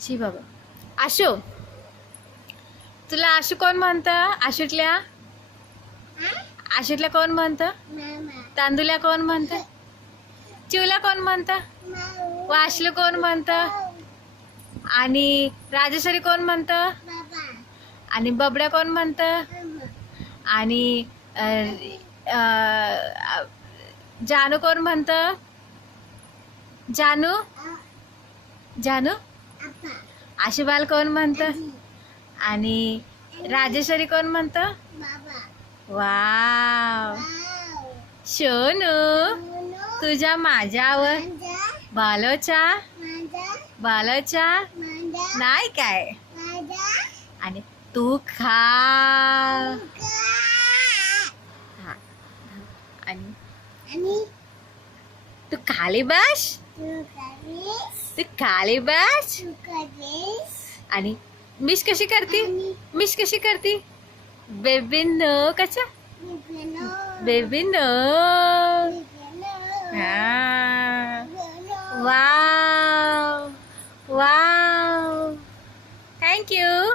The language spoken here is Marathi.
शी बाबा. आशू, तुला आशू कोण म्हणतं? आशूतल्या कोण म्हणतं? तांदूल्या कोण म्हणतं? चिवला कोण म्हणतं? वाशलं कोण म्हणतं? आणि राजेश्वरी कोण म्हणतं? आणि बबड्या कोण म्हणतं? आणि जानू कोण म्हणतं? जानू जानू आशुबाल कोण म्हणतं? आणि राजेश्वरी कोण म्हणतं? वाव. सोनू, तुझ्या माझ्यावर बालोचा नाही काय. आणि तू खा. आणि तू खाली बस. तू खाली बस. आणि मिस कशी करती? Baby no. कशा baby no. Wow. Thank you.